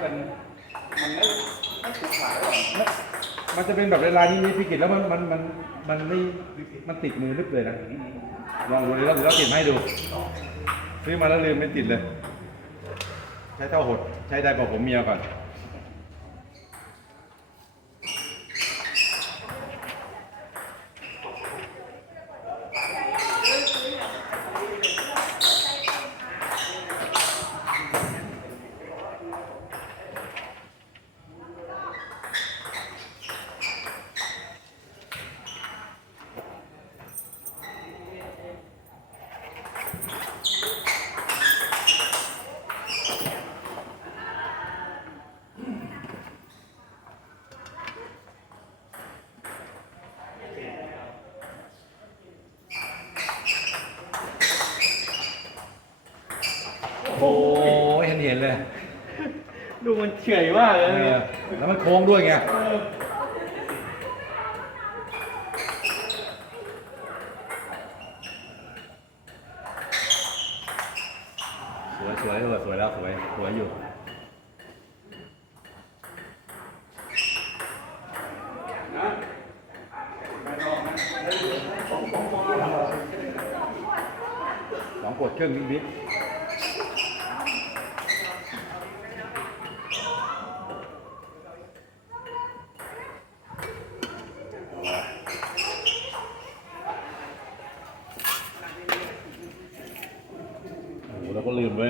เป็นมันไม่ไม่ถูกขายหรอกมันจะเป็นแบบลายๆนี้พี่กิตแล้วมันมันมันมันไม่มันติดมือลึกเลยนะลองดูเลยแล้วแล้วติดให้ดูซื้อมาแล้วลืมไม่ติดเลย ใช้เท่าหดใช้ได้กว่าผมเมียก่อน โอ้ย เห็นเห็นเลย ดูมันเฉยมากเลเอยอแล้วมันโค้งด้วยไงสวยสวยเออสวยแล้วสวยสวยอยู่สองกดครึ่งนิดๆโอ้โหแล้วก็ลืมไว้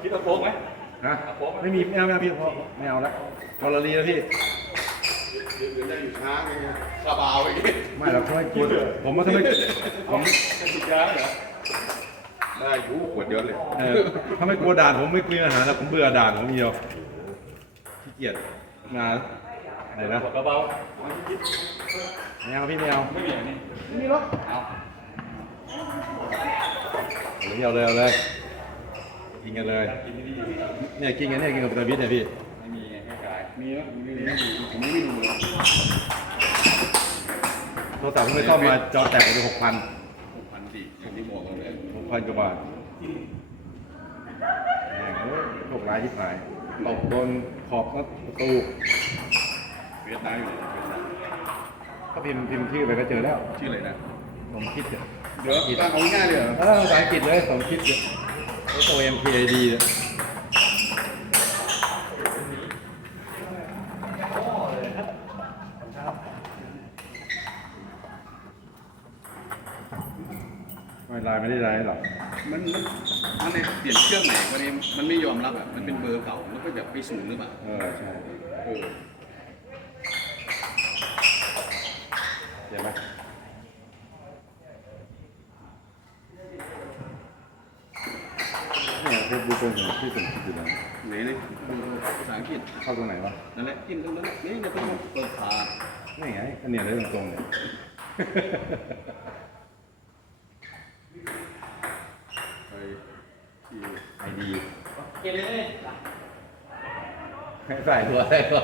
คิดเอาโค้งไหม ฮะไม่มีไม่เอาไม่เอา พี่พอไม่เอาละพอละลีแล้วพี่เดี๋ยวจะอยู่ช้าไงคาบาวอย่างงี้ไม่เราไม่กลัวผมว่าถ้าไม่ผมจะติดยาเหรอได้อยู่ขวดเดียวเลยเออถ้าไม่กลัวด่านผมไม่กินอาหารแล้วผมเบื่อด่านผมเดียวขี้เกียจงานอะไรนะกดเบาไม่เอาพี่ไม่เอาๆไม่มีอันนี้ไม่มีหรอกเอาเอาเลยเอาเลยเอาเลย กินกันเลยกินดีเนี่ยกินกันเนี่ยกินกับตะวิทเนี่ยพี่ๆไม่มีไงแค่กายมีไหมมีไม่มีผมไม่ดูเลยโทรศัพท์ผมไม่ซ่อมมาจอแตกไปหกพันหกพันดีอย่างที่บอกเราเลยหกพันกว่าบาทแหม่งเอ้ยโชคร้ายที่หายตกโดนขอบประตูเวียดนามอยู่เลยเวียดนามก็พิมพ์พิมพ์ชื่อไปก็เจอแล้ว ชื่ออะไรนะผมคิดเนี่ยเดี๋ยวตั้งเอาง่ายเลยเหรอเออภาษาอังกฤษเลยผมคิดเนี่ย S O M P A D เนี่ยไม่ไลน์ไม่ได้ไลน์หรอกมันมันมันในเปลี่ยนเครื่องใหม่วันนี้มันไม่ยอมรับอะมันเป็นเบอร์เก่าแล้วก็แบบไปศูนย์หรือเปล่าเออใช่เออเห็นไหมเนี่ยเฟซบุ๊กเป็นอย่างที่ผมคิดอยู่นะไหนเนี่ยภาษาอังกฤษเข้าตรงไหนวะ นั่นแหละกินตรงนั้นนี่เนี่ยต้องเปิดขานี่ไงก็เนี่ยเลยตรงๆเนี่ยไปที่ไอดีเกมเลยใส่ตัวใส่ตัว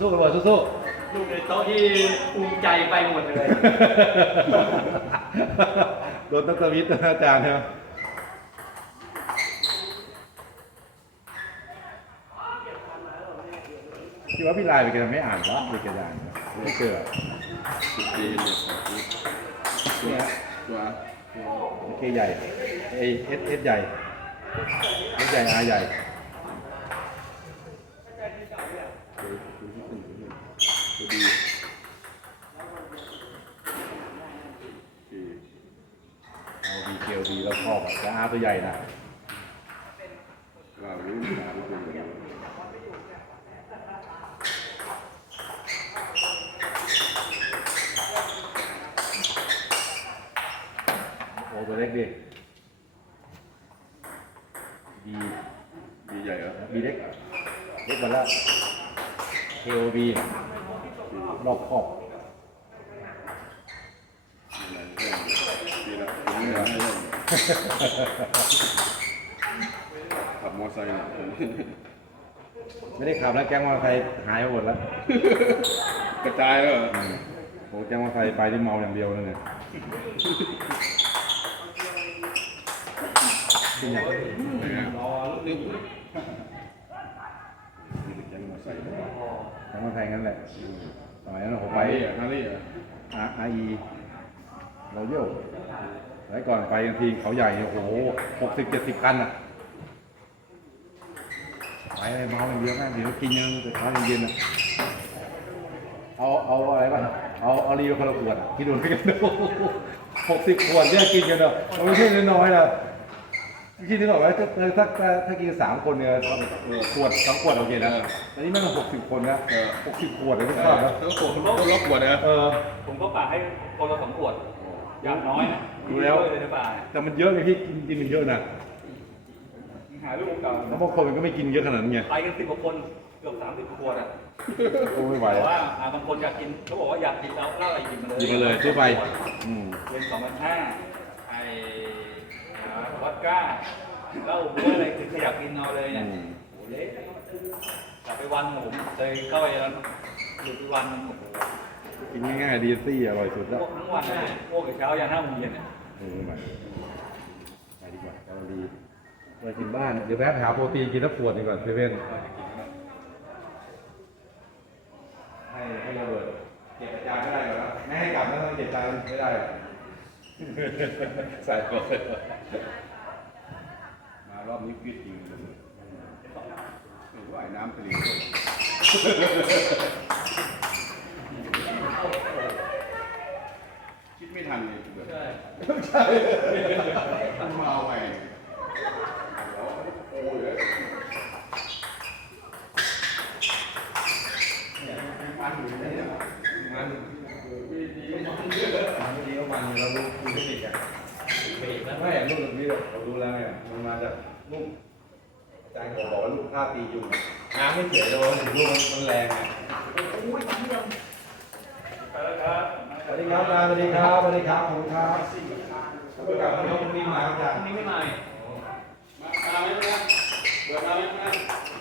สู้ๆกันบ่สู้ลูกในโต๊ะที่ภูมิใจไปหมดเลย โดนตั้งสวิตช์อาจารย์ใช่ไหมคิดว่าพี่ลายไปกันไม่อ่านวะไปกันอ่านวะไม่เชื่อจีนตัวตัวโอเคใหญ่เอเอสเอสใหญ่เอสใหญ่อาใหญ่ ตัวดี เอาดีเกลดี แล้วชอบอะแต่อาตัวใหญ่นะว่ารู้ตามรู้อยู่โอ้ตัวเล็กดิดีดีใหญ่เหรอบีเล็กเล็กกว่าละ KOB รอบครอบ ขับมอไซค์ไม่ได้ขับแล้วแก๊งมอไซค์หายไปหมดแล้วกระจายแล้วเหโอ้แก๊งมอไซค์ไปที่เมาอย่างเดียวนั่นเนี่ยนอย่างนี้กเตอร์ไซค์แก๊งมอไซค์งั้นแหละสมัยนั้นผมไปฮาร์ลี่อะอรอีเราเยี่ย สมัยก่อนไปกันทีเขาใหญ่เนี่ยโอ้โหหกสิบเจ็ดสิบคันอะไปเลยเมาอย่างเดียวแม่งเดี๋ยวกินยังแต่เช้าเย็นๆอะเอาเอาอะไรบ้างเอาเอารีคนละขวดอะกินดูไม่กันดูหกสิบขวดเนี่ยกินกันเนอะมันไม่ใช่น้อยๆนะคิดนึกออกไหมถ้าถ้าถ้าถ้ากินสามคนเนี่ยขวดสองขวดโอเคนะอันนี้ไม่ต้องหกสิบคนนะหกสิบขวดเลยทุกเอข้าวอนะแล้วก็คนคนรอบขวดนะเออผมก็ปากให้คนละสองขวดอย่างน้อยนะ ดูแล้ว เลยในป่าแต่มันเยอะไงพี่กินกินมันเยอะนะหาลูกเก่าแล้วบางคนมันก็ไม่กินเยอะขนาดนั้นไงไปกันสิบกว่าคนเกือบสามสิบขวดอะโอ้ไม่ไหวแต่อะว่าอ่าบางคนอยากกินเขาบอกว่าอยากกินแล้วเหล้าอะไรหยิบมาเลยหยิบมาเลยซื้อไป อืมเป็นสองพันห้าไอ้อ่าวอดก้าเหล้าเบื่ออะไรคือขยับกินเอาเลยเนี่ยอืมโอ้โหเละกลับไปวันหนึ่งผมเคยเข้าไปแล้วหยุดไปวันหนึงโอ้โห กินง่ายๆดีซี่อร่อยสุดพแล้ววกทั้งวันเลยพวกแต่เช้ายันห้าโมงเย็นเนี่ยเออไม่ไหวไปดีกว่าเราดีไปกินบ้าน เดี๋ยวแวะไปหาโปรตีนกินสักขวดหนึงก่อนเซเว่นให้ให้โรเบิร์ตเก็บจานไม่ได้หรอนะไม่ให้กลับนะต้องเก็บจานไม่ได้หรอกใส่ก่อนมารอบนี้ฟิตจริงเลยเออว่ายน้ำทะเลคิดไม่ทันเลยแบบ ใช่มันมาไวโอ้ยมันอยู่ในนี้มันดีมันดีก็มันเรารู้คือเทคนิคอะเบรกแล้วไม่ลูกแบบนี้เรารู้แล้วเนี่ยมันมาจากลูกอาจารย์เขาบอกว่าลูกท่าตียุงน้ำไม่เสียแต่ว่าถึงลูกมันแรงไงไปแล้วครับ สวัสดีครับอาจารย์สวัสดีครับสวัสดีครับผมครับถ้าเกิดกลับมาพรุ่งนี้มาครับอาจารย์รุ่งนี้ไม่มาเนี่ยมามาไหมเนี่ยเบิร์ดมาไหมเนี่ย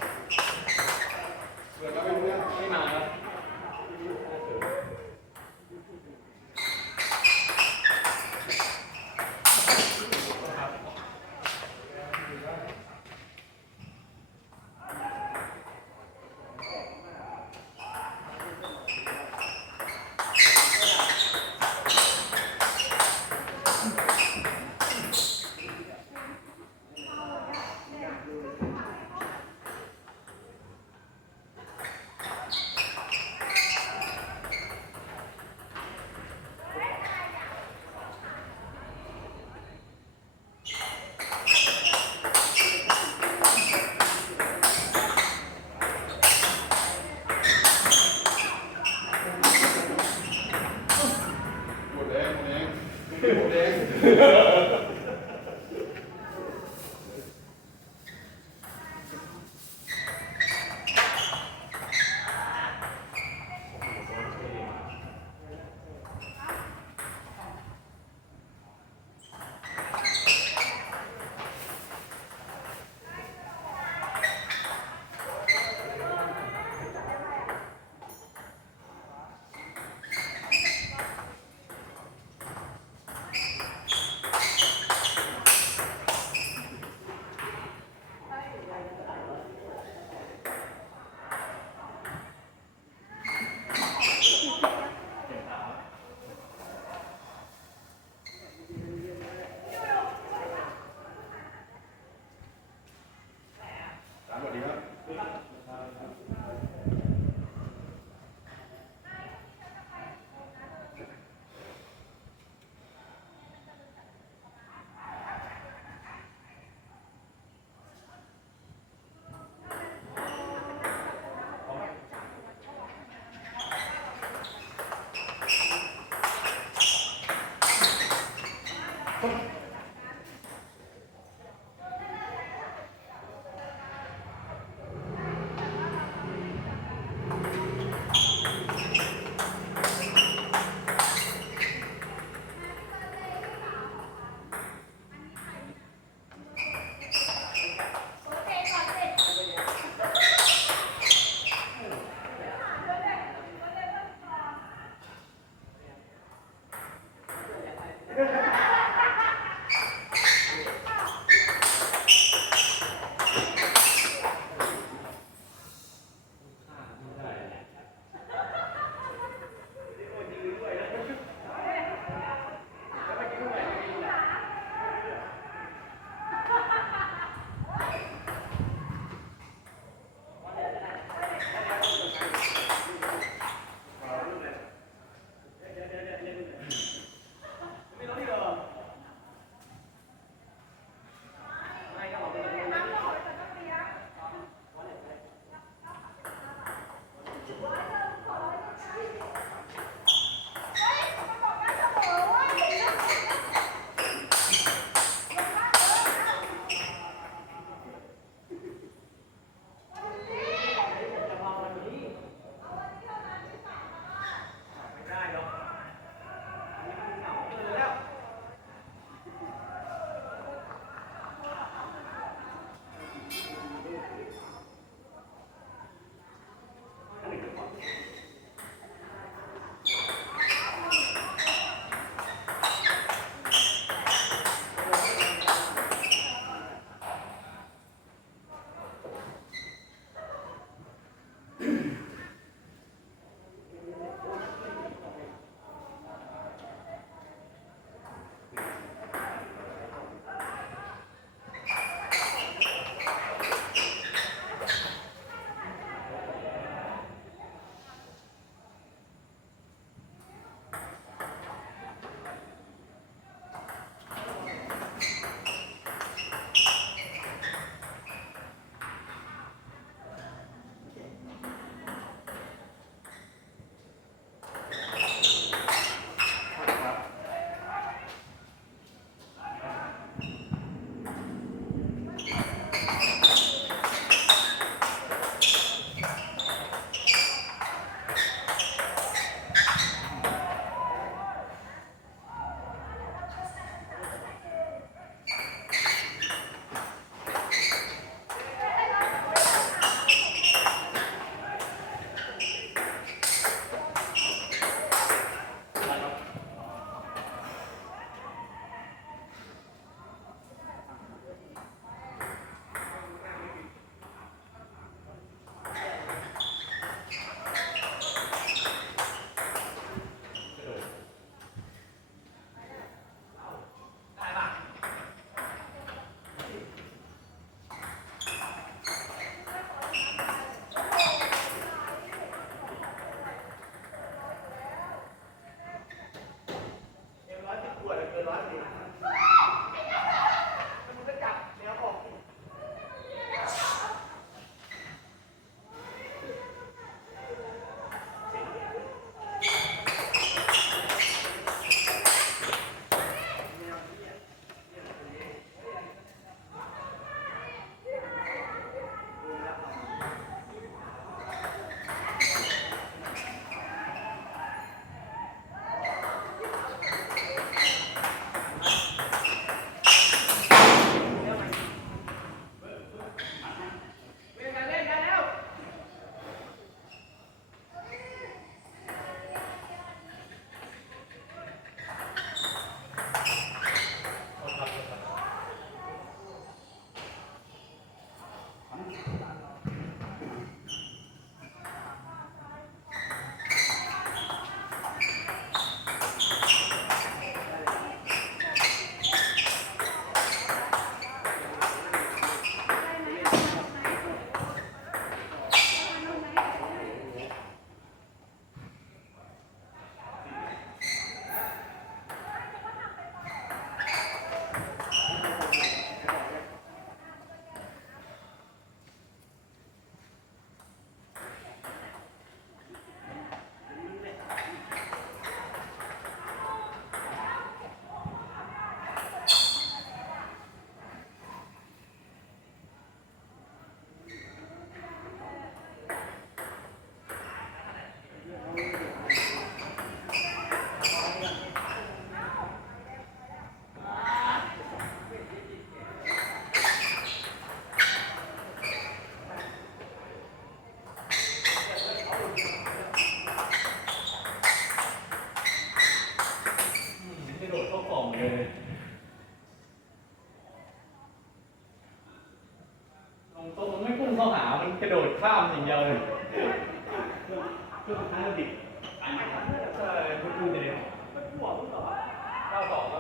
ใช่